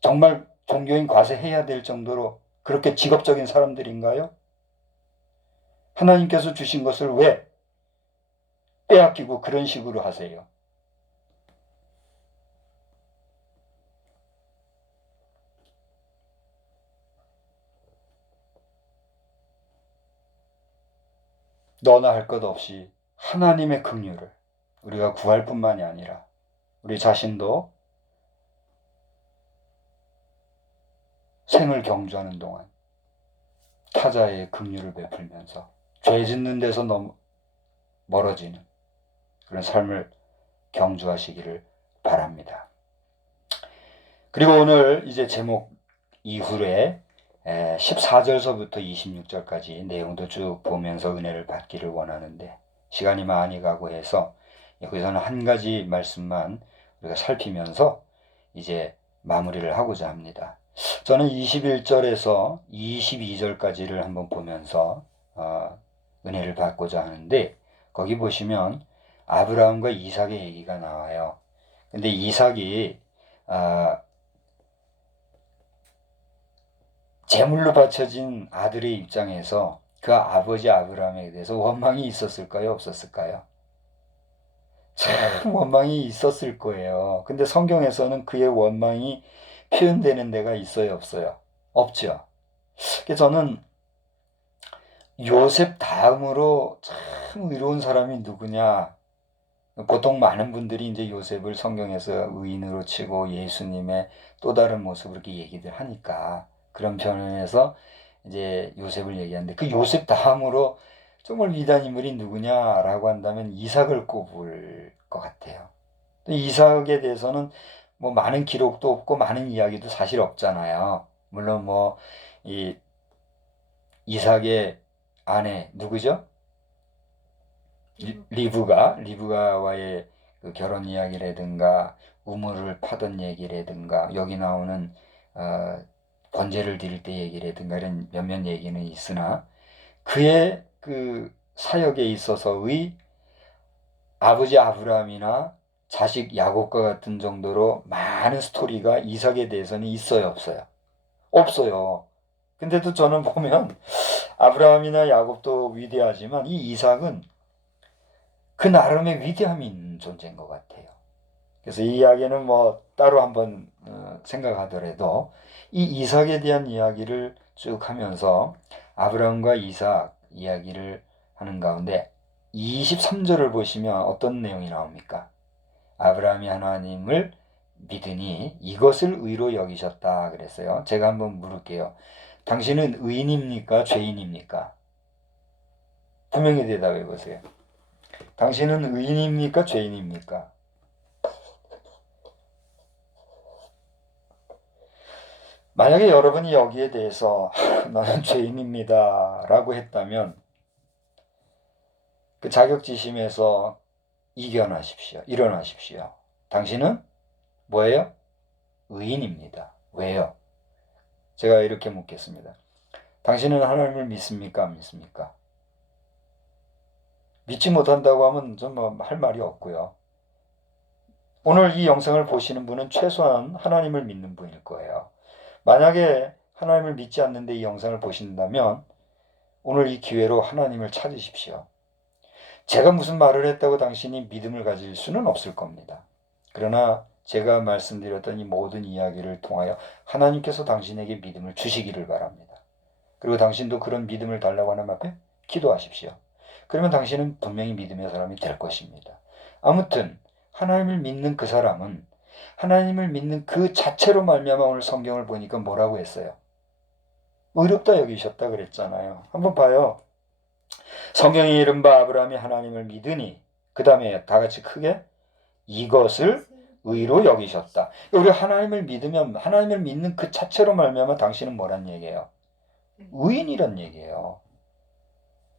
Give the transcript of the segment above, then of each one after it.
정말 종교인 과세해야 될 정도로 그렇게 직업적인 사람들인가요? 하나님께서 주신 것을 왜 빼앗기고 그런 식으로 하세요? 너나 할 것 없이 하나님의 긍휼을 우리가 구할 뿐만이 아니라 우리 자신도 생을 경주하는 동안 타자의 긍휼을 베풀면서 죄 짓는 데서 너무 멀어지는 그런 삶을 경주하시기를 바랍니다. 그리고 오늘 이제 제목 이후에 14절서부터 26절까지 내용도 쭉 보면서 은혜를 받기를 원하는데 시간이 많이 가고 해서 여기서는 한 가지 말씀만 우리가 살피면서 이제 마무리를 하고자 합니다. 저는 21절에서 22절까지를 한번 보면서 은혜를 받고자 하는데 거기 보시면 아브라함과 이삭의 얘기가 나와요. 근데 이삭이 제물로 바쳐진 아들의 입장에서 그 아버지 아브라함에 대해서 원망이 있었을까요? 없었을까요? 참 원망이 있었을 거예요. 근데 성경에서는 그의 원망이 표현되는 데가 있어요, 없어요? 없죠. 그래서 저는 요셉 다음으로 참 의로운 사람이 누구냐? 보통 많은 분들이 이제 요셉을 성경에서 의인으로 치고 예수님의 또 다른 모습으로 이렇게 얘기들 하니까 그런 편에서 이제 요셉을 얘기하는데 그 요셉 다음으로 정말 위대한 인물이 누구냐라고 한다면 이삭을 꼽을 것 같아요. 이삭에 대해서는 뭐 많은 기록도 없고 많은 이야기도 사실 없잖아요. 물론 뭐 이 이삭의 아내 누구죠? 리브가와의 그 결혼 이야기라든가 우물을 파던 얘기라든가 여기 나오는 번제를 드릴 때 얘기라든가 이런 몇몇 얘기는 있으나 그의 그 사역에 있어서의 아버지 아브라함이나 자식 야곱과 같은 정도로 많은 스토리가 이삭에 대해서는 있어요, 없어요? 없어요. 근데도 저는 보면 아브라함이나 야곱도 위대하지만 이 이삭은 그 나름의 위대함이 있는 존재인 것 같아요. 그래서 이 이야기는 뭐 따로 한번 생각하더라도 이 이삭에 대한 이야기를 쭉 하면서 아브라함과 이삭 이야기를 하는 가운데 23절을 보시면 어떤 내용이 나옵니까? 아브라함이 하나님을 믿으니 이것을 의로 여기셨다 그랬어요. 제가 한번 물을게요. 당신은 의인입니까? 죄인입니까? 분명히 대답해 보세요. 당신은 의인입니까? 죄인입니까? 만약에 여러분이 여기에 대해서 나는 죄인입니다 라고 했다면 그 자격지심에서 이겨나십시오. 일어나십시오. 당신은 뭐예요? 의인입니다. 왜요? 제가 이렇게 묻겠습니다. 당신은 하나님을 믿습니까? 안 믿습니까? 믿지 못한다고 하면 좀 할 말이 없고요. 오늘 이 영상을 보시는 분은 최소한 하나님을 믿는 분일 거예요. 만약에 하나님을 믿지 않는데 이 영상을 보신다면 오늘 이 기회로 하나님을 찾으십시오. 제가 무슨 말을 했다고 당신이 믿음을 가질 수는 없을 겁니다. 그러나 제가 말씀드렸던 이 모든 이야기를 통하여 하나님께서 당신에게 믿음을 주시기를 바랍니다. 그리고 당신도 그런 믿음을 달라고 하는 앞에 기도하십시오. 그러면 당신은 분명히 믿음의 사람이 될 것입니다. 아무튼 하나님을 믿는 그 사람은 하나님을 믿는 그 자체로 말미암아 오늘 성경을 보니까 뭐라고 했어요? 의롭다 여기셨다 그랬잖아요. 한번 봐요. 성경에 이른바 아브라함이 하나님을 믿으니 그 다음에 다 같이 크게 이것을 의로 여기셨다. 우리 하나님을 믿으면 하나님을 믿는 그 자체로 말미암아 당신은 뭐란 얘기예요? 의인이란 얘기예요.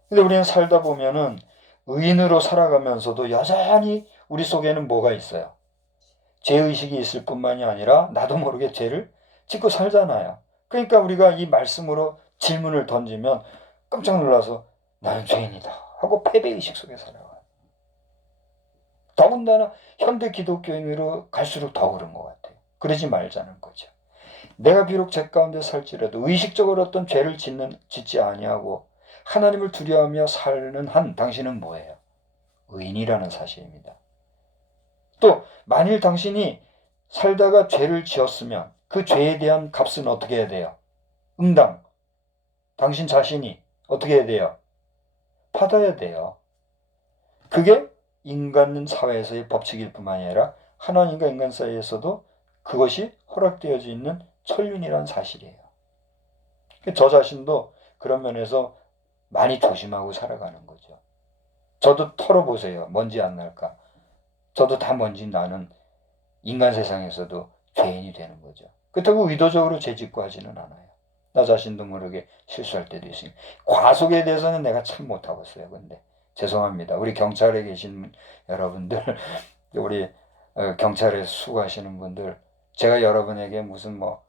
근데 우리는 살다 보면은 의인으로 살아가면서도 여전히 우리 속에는 뭐가 있어요? 죄의식이 있을 뿐만이 아니라 나도 모르게 죄를 짓고 살잖아요. 그러니까 우리가 이 말씀으로 질문을 던지면 깜짝 놀라서 나는 죄인이다 하고 패배의식 속에 살아가요. 더군다나 현대 기독교인으로 갈수록 더 그런 것 같아요. 그러지 말자는 거죠. 내가 비록 죄 가운데 살지라도 의식적으로 어떤 죄를 짓지 아니하고 하나님을 두려워하며 사는 한 당신은 뭐예요? 의인이라는 사실입니다. 또 만일 당신이 살다가 죄를 지었으면 그 죄에 대한 값은 어떻게 해야 돼요? 응당. 당신 자신이 어떻게 해야 돼요? 받아야 돼요. 그게 인간 사회에서의 법칙일 뿐만 아니라 하나님과 인간 사이에서도 그것이 허락되어져 있는 천륜이라는 사실이에요. 저 자신도 그런 면에서 많이 조심하고 살아가는 거죠. 저도 털어보세요. 먼지 안 날까? 저도 다 먼지 나는 인간 세상에서도 죄인이 되는 거죠. 그렇다고 의도적으로 죄 짓고 하지는 않아요. 나 자신도 모르게 실수할 때도 있으니 과속에 대해서는 내가 참 못하고 있어요. 근데 죄송합니다. 우리 경찰에 계신 여러분들, 우리 경찰에 수고하시는 분들, 제가 여러분에게 무슨 뭐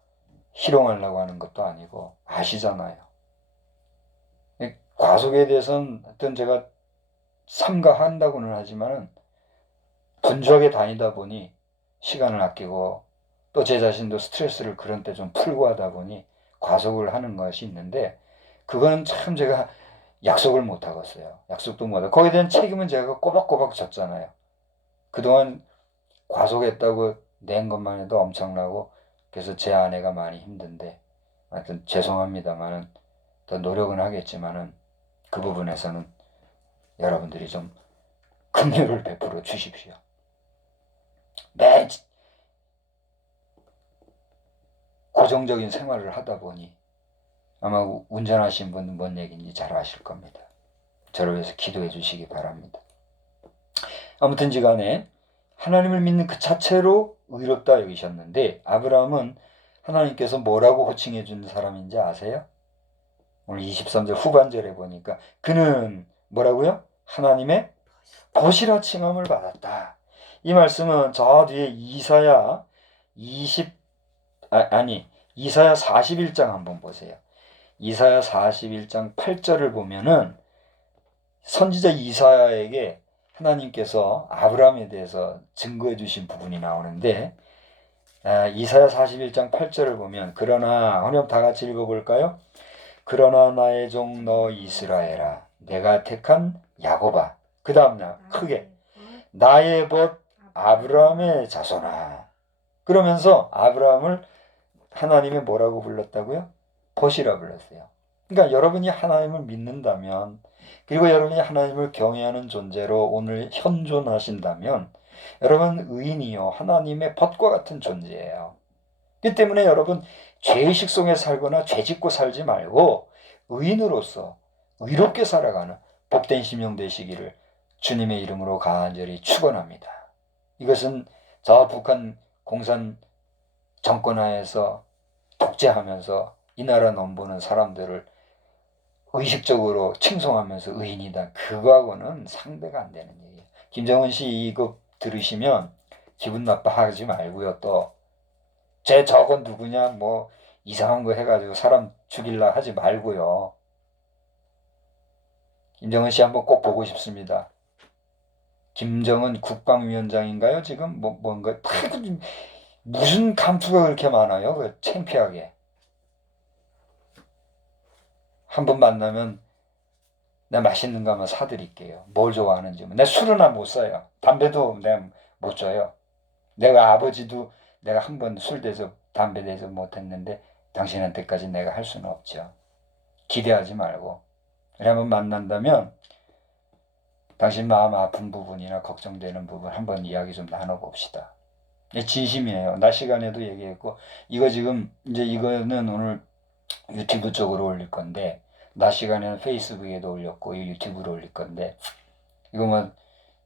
희롱하려고 하는 것도 아니고 아시잖아요. 과속에 대해서는 어떤 제가 삼가한다고는 하지만은 분주하게 다니다 보니 시간을 아끼고 또 제 자신도 스트레스를 그런 때 좀 풀고 하다 보니 과속을 하는 것이 있는데 그거는 참 제가 약속을 못 하겠어요. 약속도 못 하고 거기에 대한 책임은 제가 꼬박꼬박 졌잖아요. 그동안 과속했다고 낸 것만 해도 엄청나고 그래서 제 아내가 많이 힘든데 하여튼 죄송합니다만은 더 노력은 하겠지만은 그 부분에서는 여러분들이 좀 긍휼을 베풀어 주십시오. 매 고정적인 생활을 하다 보니 아마 운전하신 분은 뭔 얘기인지 잘 아실 겁니다. 저를 위해서 기도해 주시기 바랍니다. 아무튼지 간에 하나님을 믿는 그 자체로 의롭다 여기셨는데 아브라함은 하나님께서 뭐라고 호칭해 준 사람인지 아세요? 오늘 23절 후반절에 보니까 그는 뭐라고요? 하나님의 벗이라 칭함을 받았다. 이 말씀은 저 뒤에 이사야 41장 한번 보세요. 이사야 41장 8절을 보면은 선지자 이사야에게 하나님께서 아브라함에 대해서 증거해 주신 부분이 나오는데 이사야 41장 8절을 보면 그러나 한번 다 같이 읽어볼까요? 그러나 나의 종 너 이스라엘아 내가 택한 야곱아 그 다음 날 크게 나의 벗 아브라함의 자손아 그러면서 아브라함을 하나님이 뭐라고 불렀다고요? 벗이라 불렀어요. 그러니까 여러분이 하나님을 믿는다면 그리고 여러분이 하나님을 경외하는 존재로 오늘 현존하신다면 여러분 의인이요 하나님의 벗과 같은 존재예요. 그렇기 때문에 여러분 죄의식 속에 살거나 죄짓고 살지 말고 의인으로서 의롭게 살아가는 복된 심령 되시기를 주님의 이름으로 간절히 축원합니다. 이것은 저 북한 공산 정권하에서 독재하면서 이 나라 넘보는 사람들을 의식적으로 칭송하면서 의인이다. 그거하고는 상대가 안 되는 얘기예요. 김정은 씨 이거 들으시면 기분 나빠하지 말고요. 또 쟤 저건 누구냐 뭐 이상한 거 해가지고 사람 죽일라 하지 말고요. 김정은 씨 한번 꼭 보고 싶습니다. 김정은 국방위원장인가요? 지금 뭔가 무슨 감투가 그렇게 많아요? 그 창피하게. 한번 만나면 내가 맛있는 거 한번 사드릴게요. 뭘 좋아하는지. 내 술은 못 사요. 담배도 내가 못 줘요. 내가 아버지도 내가 한 번 술 대접, 담배 대접 못했는데 당신한테까지 내가 할 수는 없죠. 기대하지 말고. 한번 만난다면 당신 마음 아픈 부분이나 걱정되는 부분 한번 이야기 좀 나눠봅시다. 진심이에요. 낮 시간에도 얘기했고 이거 지금 이제 이거는 오늘 유튜브 쪽으로 올릴 건데 낮 시간에는 페이스북에도 올렸고 유튜브로 올릴 건데 이거 뭐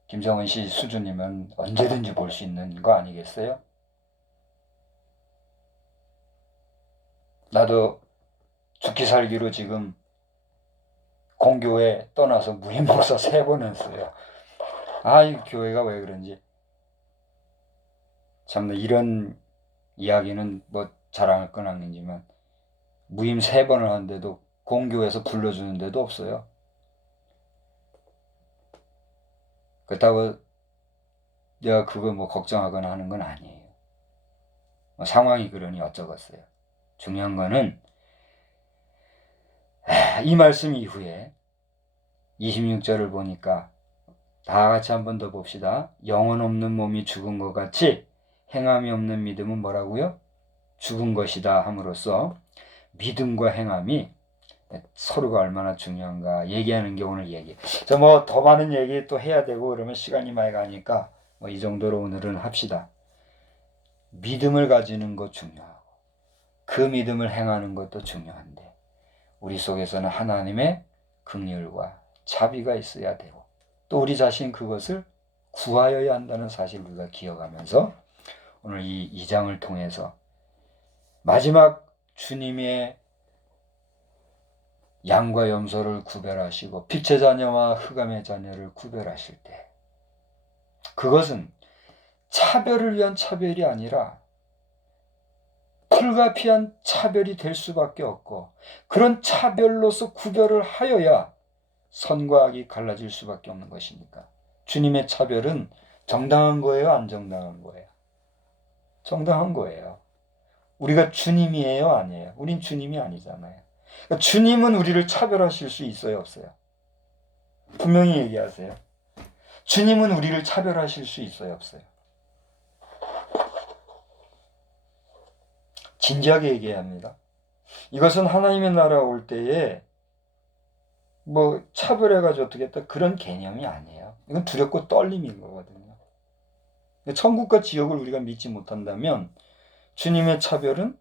김정은 씨 수준이면 언제든지 볼 수 있는 거 아니겠어요? 나도 죽기 살기로 지금 공교회 떠나서 무임 목사 3번 했어요. 이 교회가 왜 그런지 참나 이런 이야기는 뭐 자랑할 건 아니지만 무임 3번을 하는데도 공교에서 불러주는 데도 없어요. 그렇다고 내가 그거 뭐 걱정하거나 하는 건 아니에요. 상황이 그러니 어쩌겠어요. 중요한 거는 이 말씀 이후에 26절을 보니까 다 같이 한 번 더 봅시다. 영혼 없는 몸이 죽은 것 같이 행함이 없는 믿음은 뭐라고요? 죽은 것이다 함으로써 믿음과 행함이 서로가 얼마나 중요한가 얘기하는 게 오늘 얘기. 뭐 더 많은 얘기 또 해야 되고 그러면 시간이 많이 가니까 이 정도로 오늘은 합시다. 믿음을 가지는 것 중요하고 그 믿음을 행하는 것도 중요한데 우리 속에서는 하나님의 긍휼과 자비가 있어야 되고 또 우리 자신 그것을 구하여야 한다는 사실을 우리가 기억하면서 오늘 이 2장을 통해서 마지막 주님의 양과 염소를 구별하시고 빛의 자녀와 흑암의 자녀를 구별하실 때 그것은 차별을 위한 차별이 아니라 불가피한 차별이 될 수밖에 없고 그런 차별로서 구별을 하여야 선과 악이 갈라질 수밖에 없는 것이니까 주님의 차별은 정당한 거예요? 안 정당한 거예요? 정당한 거예요. 우리가 주님이에요? 아니에요? 우린 주님이 아니잖아요. 그러니까 주님은 우리를 차별하실 수 있어요? 없어요? 분명히 얘기하세요. 주님은 우리를 차별하실 수 있어요? 없어요? 진지하게 얘기해야 합니다. 이것은 하나님의 나라 올 때에 차별해가지고 어떻게 했다 그런 개념이 아니에요. 이건 두렵고 떨림인 거거든요. 천국과 지옥을 우리가 믿지 못한다면 주님의 차별은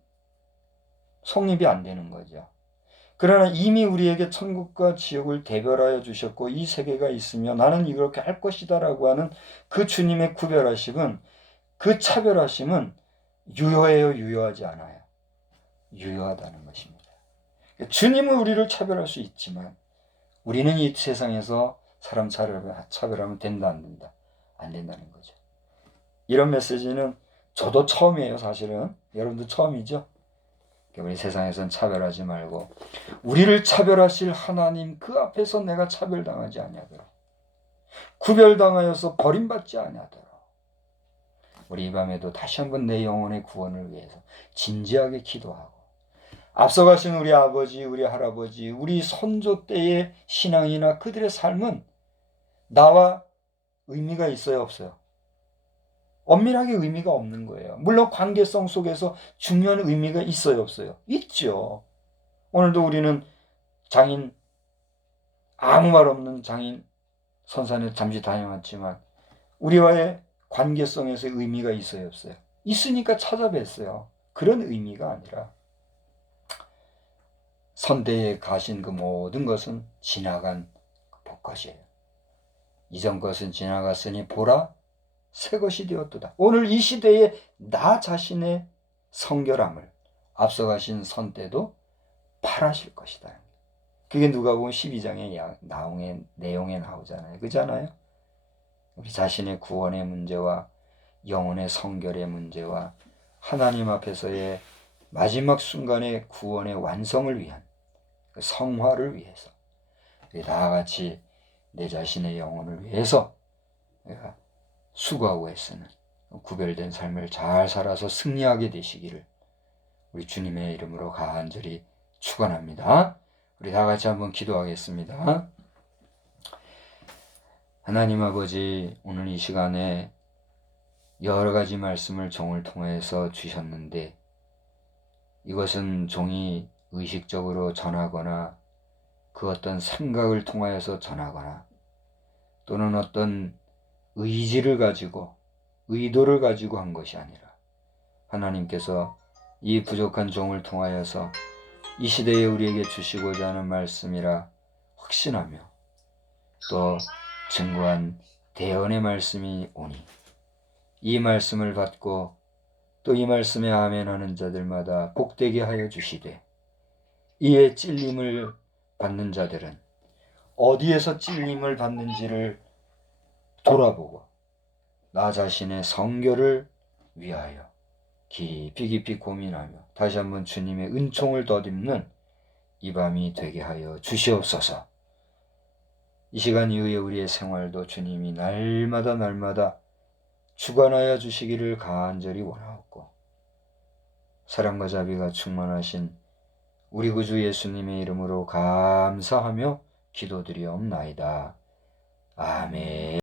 성립이 안 되는 거죠. 그러나 이미 우리에게 천국과 지옥을 대별하여 주셨고 이 세계가 있으며 나는 이렇게 할 것이다 라고 하는 그 주님의 구별하심은 그 차별하심은 유효해요? 유효하지 않아요? 유효하다는 것입니다. 주님은 우리를 차별할 수 있지만 우리는 이 세상에서 사람 차별하면 된다 안 된다? 안 된다는 거죠. 이런 메시지는 저도 처음이에요. 사실은 여러분도 처음이죠. 우리 세상에선 차별하지 말고 우리를 차별하실 하나님 그 앞에서 내가 차별당하지 아니하도록 구별당하여서 버림받지 아니하도록 우리 이 밤에도 다시 한번 내 영혼의 구원을 위해서 진지하게 기도하고 앞서가신 우리 아버지, 우리 할아버지, 우리 선조 때의 신앙이나 그들의 삶은 나와 의미가 있어요, 없어요? 엄밀하게 의미가 없는 거예요. 물론 관계성 속에서 중요한 의미가 있어요, 없어요? 있죠. 오늘도 우리는 장인, 아무 말 없는 장인 선산에 잠시 다녀왔지만 우리와의 관계성에서 의미가 있어요, 없어요? 있으니까 찾아뵀어요. 그런 의미가 아니라 선대에 가신 그 모든 것은 지나간 것이에요. 이전 것은 지나갔으니 보라 새 것이 되었도다. 오늘 이 시대에 나 자신의 성결함을 앞서가신 선대도 바라실 것이다. 그게 누가복음 12장의 내용에 나오잖아요. 그렇잖아요? 우리 자신의 구원의 문제와 영혼의 성결의 문제와 하나님 앞에서의 마지막 순간의 구원의 완성을 위한 그 성화를 위해서 다 같이 내 자신의 영혼을 위해서 내가 수고하고 애쓰는 구별된 삶을 잘 살아서 승리하게 되시기를 우리 주님의 이름으로 간절히 축원합니다. 우리 다 같이 한번 기도하겠습니다. 하나님 아버지, 오늘 이 시간에 여러 가지 말씀을 종을 통해서 주셨는데 이것은 종이 의식적으로 전하거나 그 어떤 생각을 통하여서 전하거나 또는 어떤 의지를 가지고 의도를 가지고 한 것이 아니라 하나님께서 이 부족한 종을 통하여서 이 시대에 우리에게 주시고자 하는 말씀이라 확신하며 또 증거한 대언의 말씀이 오니 이 말씀을 받고 또 이 말씀에 아멘하는 자들마다 복되게 하여 주시되 이에 찔림을 받는 자들은 어디에서 찔림을 받는지를 돌아보고 나 자신의 성결을 위하여 깊이 고민하며 다시 한번 주님의 은총을 덧입는 이 밤이 되게 하여 주시옵소서. 이 시간 이후에 우리의 생활도 주님이 날마다 주관하여 주시기를 간절히 원하옵고 사랑과 자비가 충만하신 우리 구주 예수님의 이름으로 감사하며 기도드리옵나이다. 아멘.